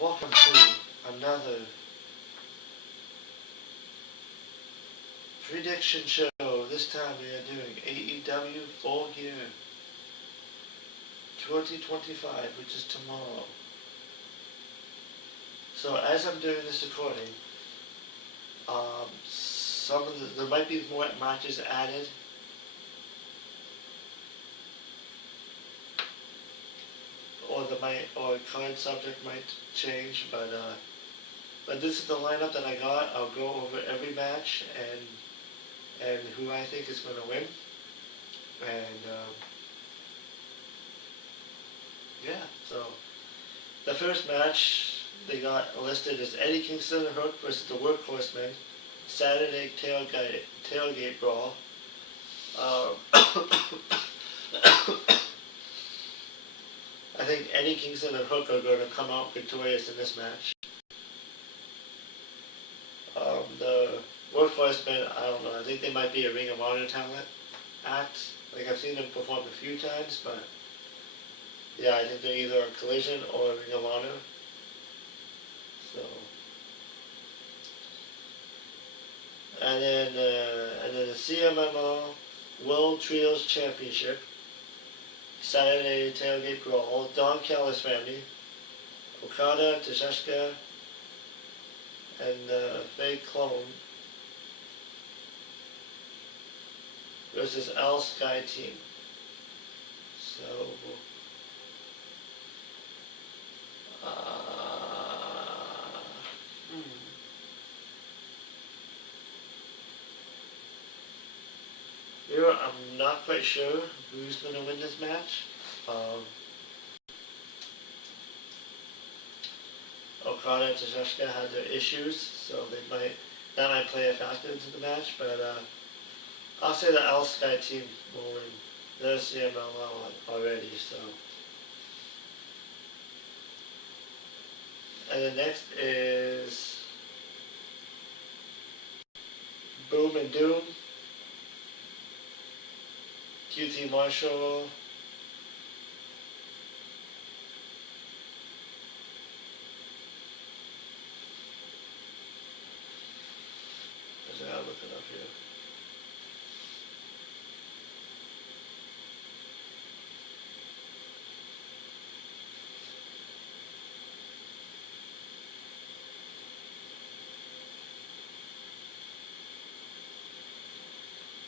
Welcome to another prediction show. This time we are doing AEW Full Gear 2025, which is tomorrow. So as I'm doing this recording, there might be more matches added. Or card subject might change, but this is the lineup that I got. I'll go over every match and who I think is going to win. And yeah, so the first match they got listed as Eddie Kingston and Hook versus the Workhorsemen, Saturday tailgate brawl. I think Eddie Kingston and Hook are going to come out victorious in this match. The Workhorsemen, I don't know. I think they might be a Ring of Honor talent act. Like I've seen them perform a few times, but yeah, I think they're either a Collision or a Ring of Honor. So, and then the CMLL World Trios Championship, Saturday tailgate brawl. Don Callis family, Okada, Tashashka, and Fake Clone versus Al Sky Team. So, here I'm not quite sure who's going to win this match. Okada and Tashashka had their issues, so that might play a factor into the match, but I'll say the Al Sky Team will win. They're CMLL already, so. And the next is Boom and Doom, QT Marshall, I'll look it up here.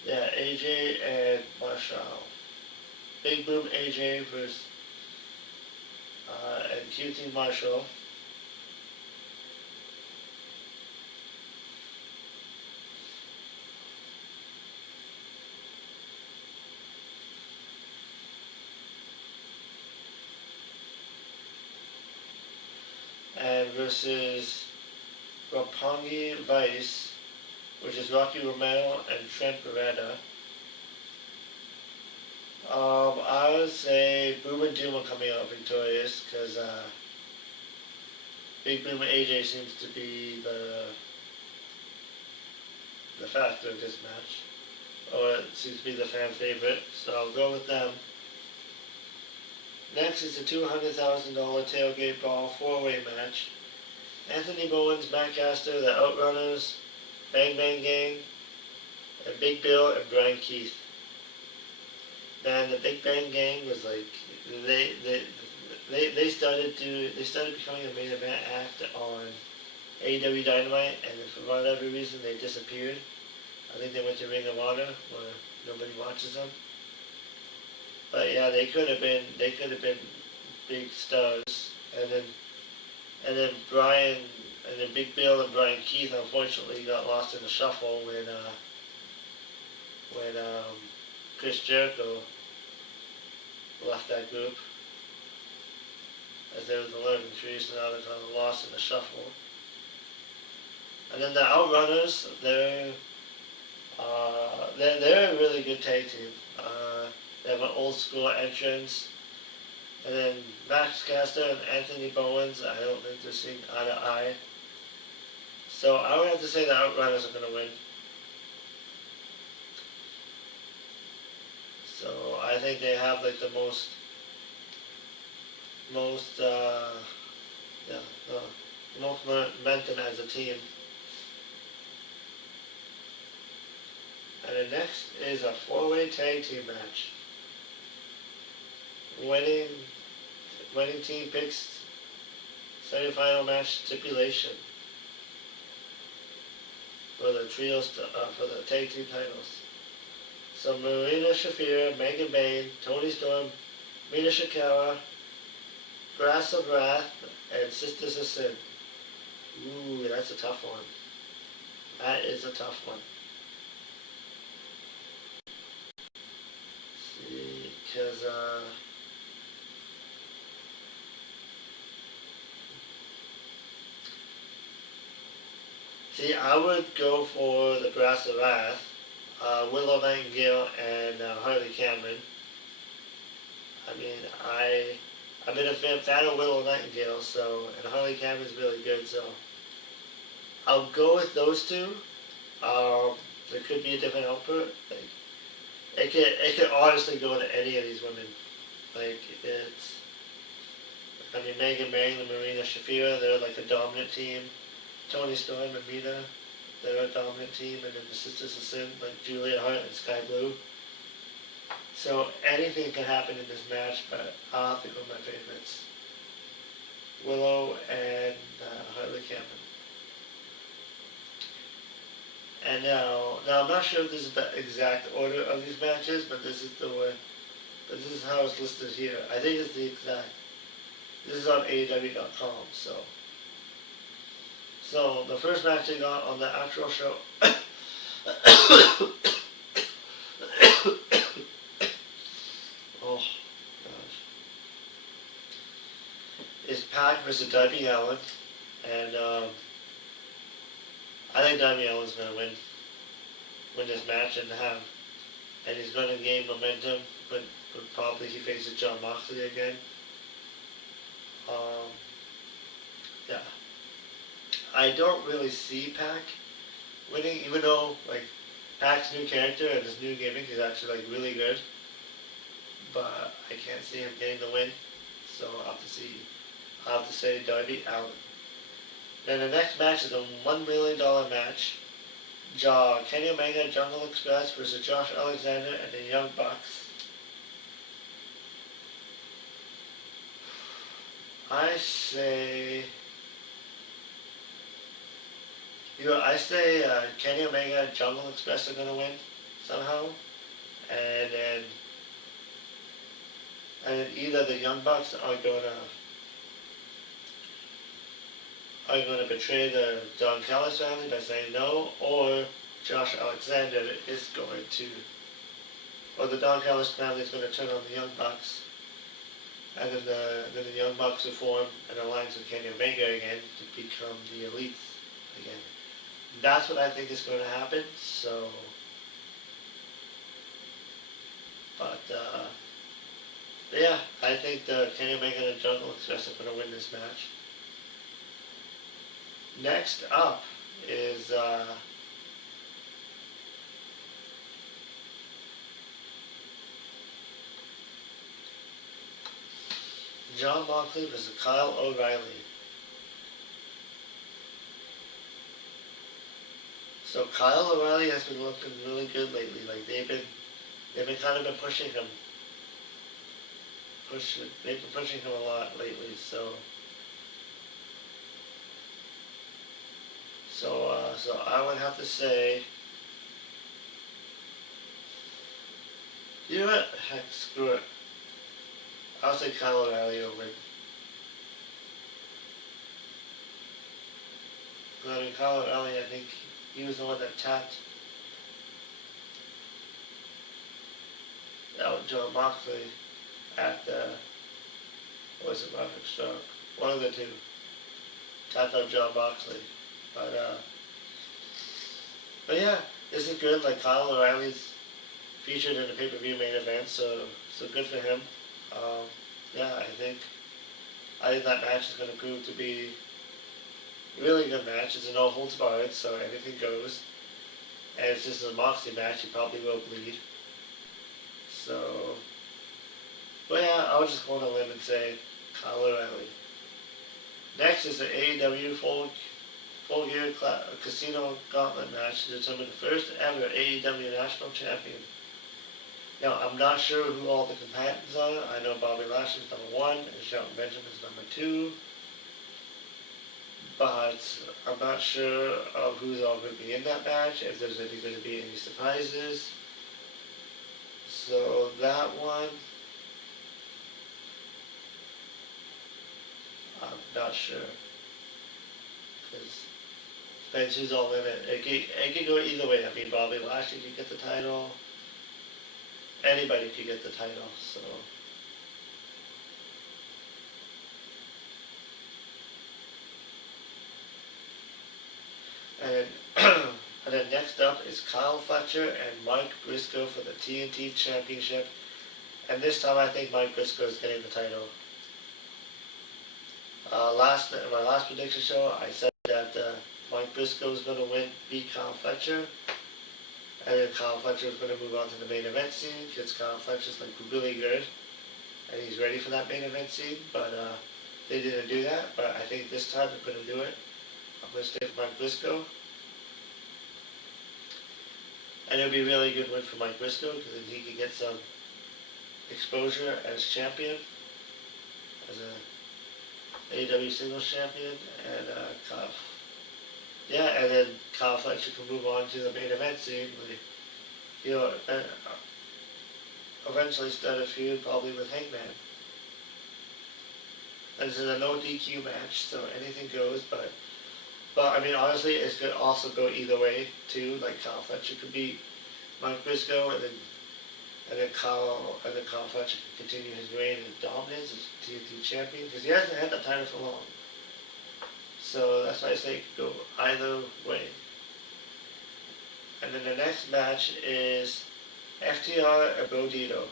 Yeah, AJ and Marshall. Big Boom AJ versus and QT Marshall. And versus Roppongi Vice, which is Rocky Romero and Trent Beretta. I would say Boom and Doom are coming out victorious because Big Boom AJ seems to be the factor of this match, or it seems to be the fan favorite, so I'll go with them. Next is the $200,000 tailgate brawl 4-way match. Anthony Bowens, Matt Caster, the Outrunners, Bang Bang Gang, and Big Bill and Brian Keith. Man, the Big Bang Gang was like they started becoming a main event act on AEW Dynamite, and for whatever reason they disappeared. I think they went to Ring of Honor where nobody watches them. But yeah, they could have been big stars, and then Big Bill and Brian Keith unfortunately got lost in the shuffle when Chris Jericho left that group, as there was the learning trees, and now they're kind of lost in the shuffle. And then the Outrunners, they're a really good tag team. They have an old school entrance. And then Max Caster and Anthony Bowens, I don't think they're seeing eye to eye. So I would have to say the Outrunners are going to win. So I think they have like the most most momentum as a team. And the next is a 4-way tag team match. Winning team picks semifinal match stipulation for the for the tag team titles. So Marina Shafir, Megan Bayne, Toni Storm, Mina Shakira, Grass of Wrath, and Sisters of Sin. Ooh, that's a tough one. That is a tough one. See, because I would go for the Grass of Wrath, Willow Nightingale, and Harley Cameron. I mean, I've been a fan of Willow Nightingale, and Harley Cameron's really good, so I'll go with those two. There could be a different output. Like, it could honestly go to any of these women. Like, Megan Bayne and Marina Shafir, they're like a dominant team. Toni Storm and Mina, they're a dominant team, and then the Sisters of Sin, like Julia Hart and Sky Blue. So anything can happen in this match, but I'll have to go with my favorites. Willow and Harley Cameron. And now I'm not sure if this is the exact order of these matches, but this is the way. But this is how it's listed here. I think it's the exact. This is on AEW.com, so. So the first match they got on the actual show. Oh gosh. Is Pac versus Darby Allin, and I think Darby Allin's gonna win this match and he's gonna gain momentum, but probably he faces Jon Moxley again. Yeah. I don't really see Pac winning, even though like Pac's new character and his new gimmick is actually like really good. But I can't see him getting the win, so I'll have to say Darby Allin. Then the next match is a $1 million match. Kenny Omega, Jungle Express versus Josh Alexander and the Young Bucks. I say Kenny Omega and Jungle Express are gonna win somehow, and then either the Young Bucks are gonna betray the Don Callis family by saying no, or Josh Alexander is going to, or the Don Callis family is going to turn on the Young Bucks, and then the Young Bucks will form an alliance with Kenny Omega again to become the Elite again. That's what I think is going to happen. So, but yeah, I think the Kenny Omega and the Jungle Express are going to win this match. Next up is Jon Moxley versus Kyle O'Reilly. So Kyle O'Reilly has been looking really good lately. Like they've been kind of been pushing him. They've been pushing him a lot lately. So I would have to say, you know what? Heck, screw it. I'll say Kyle O'Reilly will win. I mean, Kyle O'Reilly, I think he was the one that tapped out Jon Moxley at the, what was it, Roderick Strong? One of the two. Tapped out Jon Moxley. But yeah, this is good. Like Kyle O'Reilly's featured in the pay-per-view main event, so good for him. Yeah, I think that match is going to prove to be a really good match. It's a no holds barred, so anything goes. And it's just a Moxley match. He probably will bleed. So, but yeah, I'll just go on a limb and say Kyle O'Reilly. Next next is the AEW Full Gear Casino Gauntlet match to determine the first ever AEW National Champion. Now, I'm not sure who all the combatants are. I know Bobby Lashley's number 1 and Shelton Benjamin's number 2. But I'm not sure of who's all going to be in that match, if there's going to be any surprises. So that one, I'm not sure. Because depends who's all in it. It could go either way. I mean, Bobby Lashley could get the title. Anybody could get the title. So. And, and then next up is Kyle Fletcher and Mike Briscoe for the TNT Championship. And this time I think Mike Briscoe is getting the title. In my last prediction show, I said that Mike Briscoe was going to beat Kyle Fletcher. And then Kyle Fletcher was going to move on to the main event scene because Kyle Fletcher's like really good. And he's ready for that main event scene. But they didn't do that. But I think this time they're going to do it. I'm going to stick with Mike Briscoe. And it would be a really good win for Mike Briscoe because then he could get some exposure as champion, as a AEW singles champion, and and then Kyle Fletcher can move on to the main event scene, and eventually start a feud probably with Hangman. And this is a no DQ match, so anything goes, but I mean, honestly, it could also go either way, too. Like, Kyle Fletcher could beat Mike Briscoe, and then Kyle Fletcher can continue his reign of dominance as TNT champion, because he hasn't had that title for long. So that's why I say it could go either way. And then the next match is FTR and Bo Dito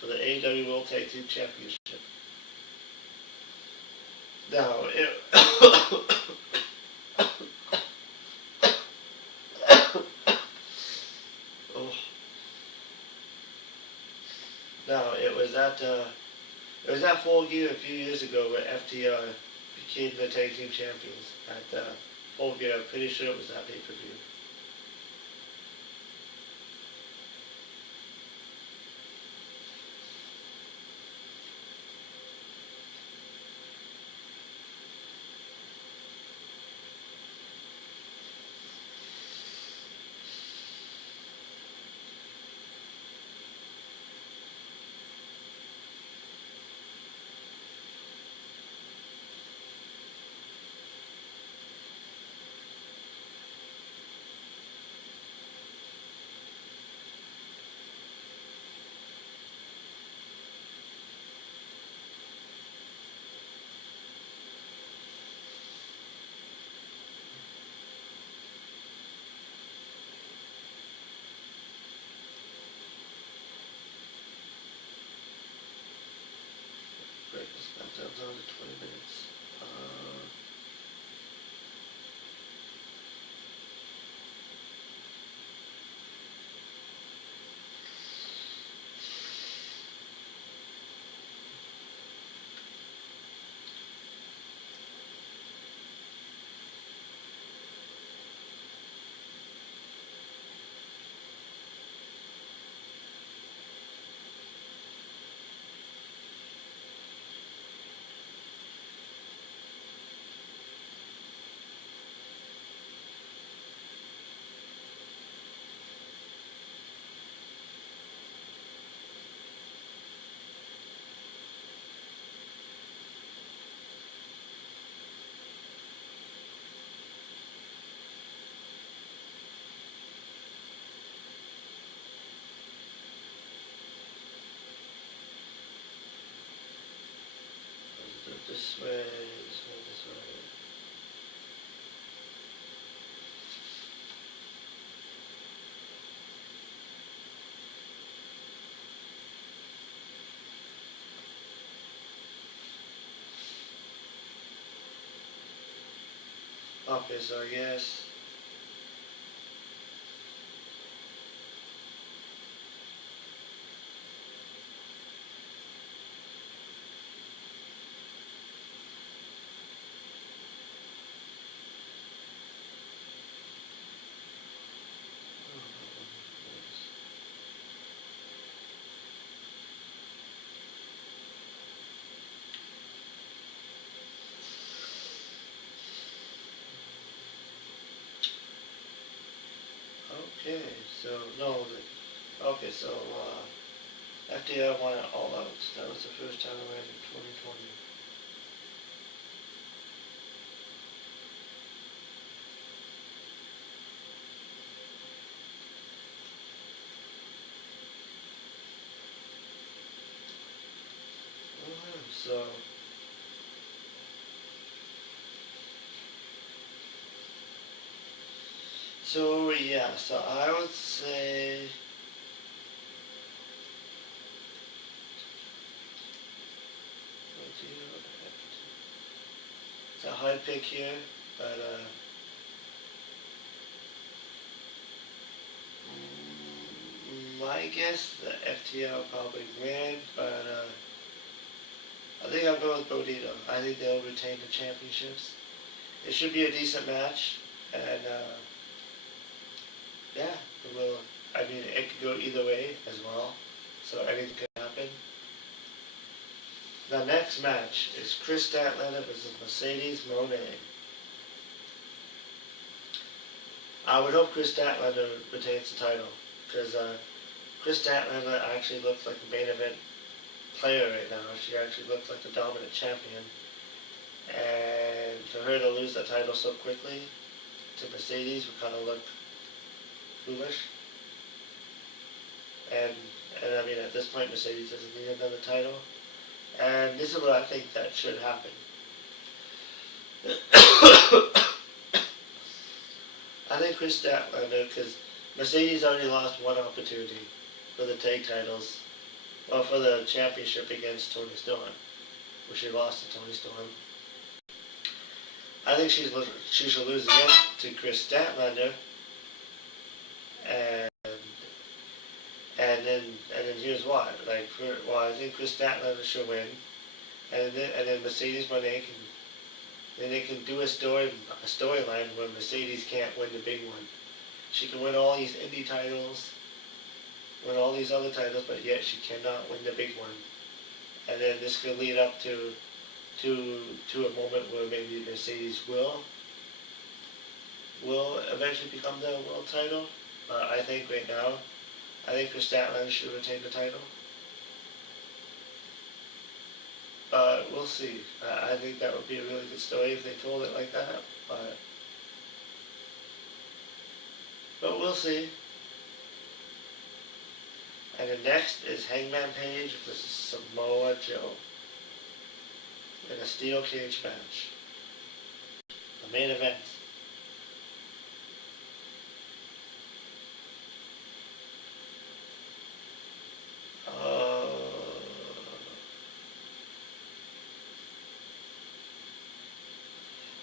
for the AEW World Tag Team Championship. Now, it was at Full Gear a few years ago where FTR became the tag team champions at Full Gear. I'm pretty sure it was that pay-per-view. Break this back down to 20 minutes. This way, this way, this way. Okay, so I guess Okay, so no, okay, so FDR won it all out. That was the first time around in 2020. So yeah, so I would say it's a hard pick here, but my guess the FTR will probably win, but I think I'll go with Bodito. I think they'll retain the championships. It should be a decent match, and yeah, it will. I mean, it could go either way as well, so anything could happen. The next match is Chris Statlander versus Mercedes Moné. I would hope Chris Statlander retains the title, because Chris Statlander actually looks like the main event player right now. She actually looks like the dominant champion. And for her to lose the title so quickly to Mercedes would kind of look foolish. And I mean, at this point, Mercedes doesn't need another title. And this is what I think that should happen. I think Chris Statlander, because Mercedes already lost one opportunity for the tag titles, well, for the championship against Toni Storm, which she lost to Toni Storm. I think she should lose again to Chris Statlander, and then here's why. I think Chris Statlander should win, and then Mercedes Moné can do a storyline where Mercedes can't win the big one. She can win all these indie titles, win all these other titles, but yet she cannot win the big one. And then this could lead up to a moment where maybe Mercedes will eventually become the world title. I think right now, I think Chris Statlander should retain the title. But we'll see. I think that would be a really good story if they told it like that. But we'll see. And the next is Hangman Page versus Samoa Joe in a steel cage match. The main event.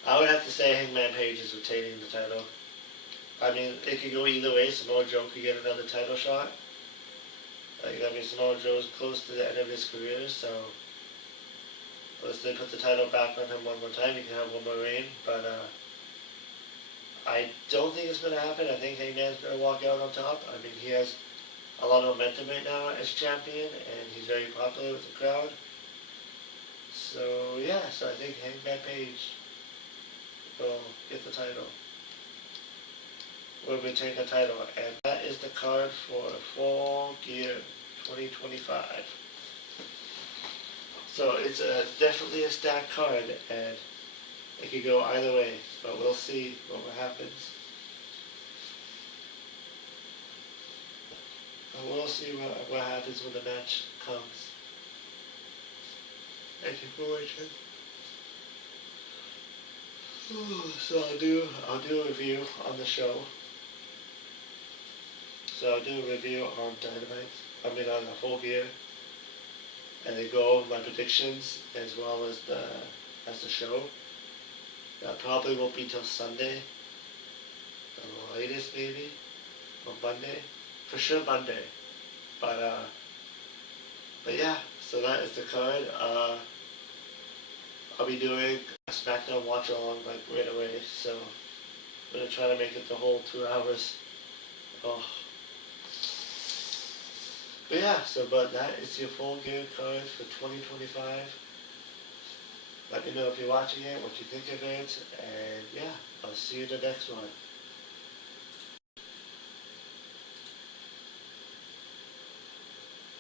I would have to say Hangman Page is retaining the title. I mean, it could go either way. Samoa Joe could get another title shot. Samoa Joe's close to the end of his career, so unless they put the title back on him one more time, he can have one more reign. But I don't think it's going to happen. I think Hangman's going to walk out on top. I mean, he has a lot of momentum right now as champion, and he's very popular with the crowd. So yeah, so I think Hangman Page will get the title. Will retain the title, and that is the card for Full Gear 2025. So it's definitely a stacked card, and it could go either way, but we'll see what happens. And we'll see what happens when the match comes. Thank you for watching. So I'll do a review on the show. So I'll do a review on Dynamite, on the Full Gear, and then go over my predictions as well as the show. That probably won't be till Sunday, the latest maybe, or Monday, for sure Monday. But yeah, so that is the card. I'll be doing a SmackDown watch along right away, so I'm gonna try to make it the whole 2 hours. Oh. But yeah, but that is your Full Gear card for 2025. Let me know if you're watching it, what you think of it, and yeah, I'll see you in the next one.